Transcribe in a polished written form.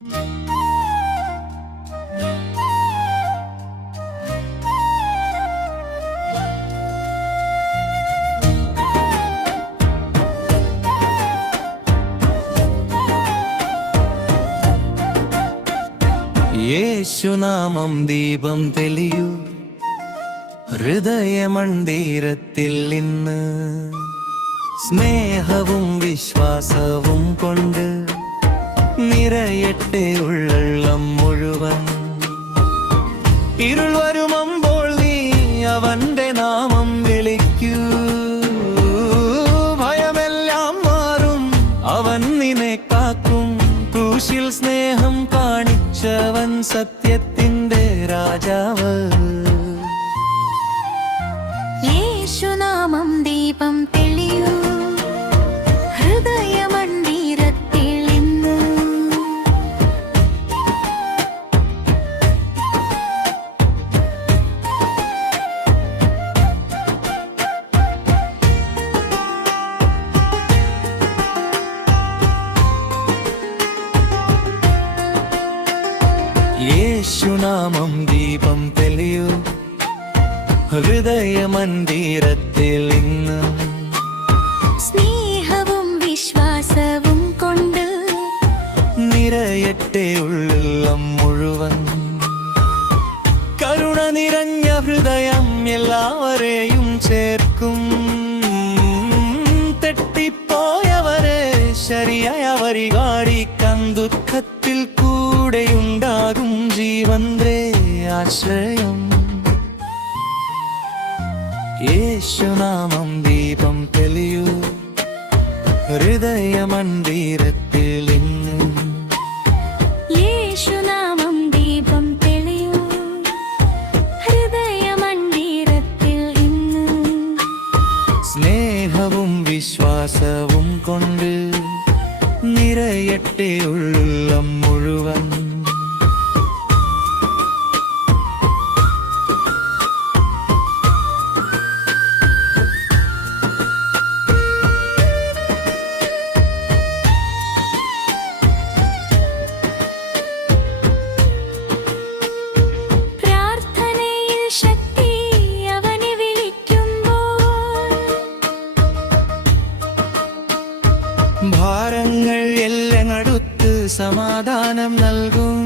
യേശുനാമം ദീപം തെളിയൂ ഹൃദയമണ്ഡീരത്തിൽ ഇന്ന് സ്നേഹവും വിശ്വാസവും കൊണ്ട് നിറയട്ടെ ഉള്ളം മുഴുവൻ. ഇരുൾ വരുമ്പോൾ നീ അവന്റെ നാമം വിളിക്കൂ, ഭയമെല്ലാം മാറും, അവൻ നിന്നെ കാക്കും. ക്രൂശിൽ സ്നേഹം കാണിച്ചവൻ സത്യത്തിന്റെ രാജാവ്. യേശുനാമം ദീപം തെളിയൂ ഹൃദയമണ്ഡീരത്തിൽ ഇന്ന്. യേശുനാമം ദീപം തെളിയൂ ഹൃദയമണ്ഡീരത്തിൽ ഇന്ന് സ്നേഹവും വിശ്വാസവും കൊണ്ട് നിറയട്ടെ ഉള്ളം മുഴുവൻ. കരുണ നിറഞ്ഞ ഹൃദയം എല്ലാവരെയും ചേർക്കും. തെറ്റിപ്പോയവരെ ശരിയായ വഴി കാണിക്കാൻ ദുഃഖത്തിൽ കൂടെയുണ്ടാകും ജീവന്റെ ആശ്രയം. യേശുനാമം ദീപം തെളിയൂ ഹൃദയമണ്ഡീരത്തിൽ ഇന്ന്. യേശുനാമം ദീപം തെളിയൂ ഹൃദയമണ്ഡീരത്തിൽ ഇന്ന്. സ്നേഹവും വിശ്വാസവും കൊണ്ട് നിറയട്ടെ ഉള്ളം മുഴുവൻ. ഭാരങ്ങൾ എല്ലാം അടുത്ത് സമാധാനം നൽകും.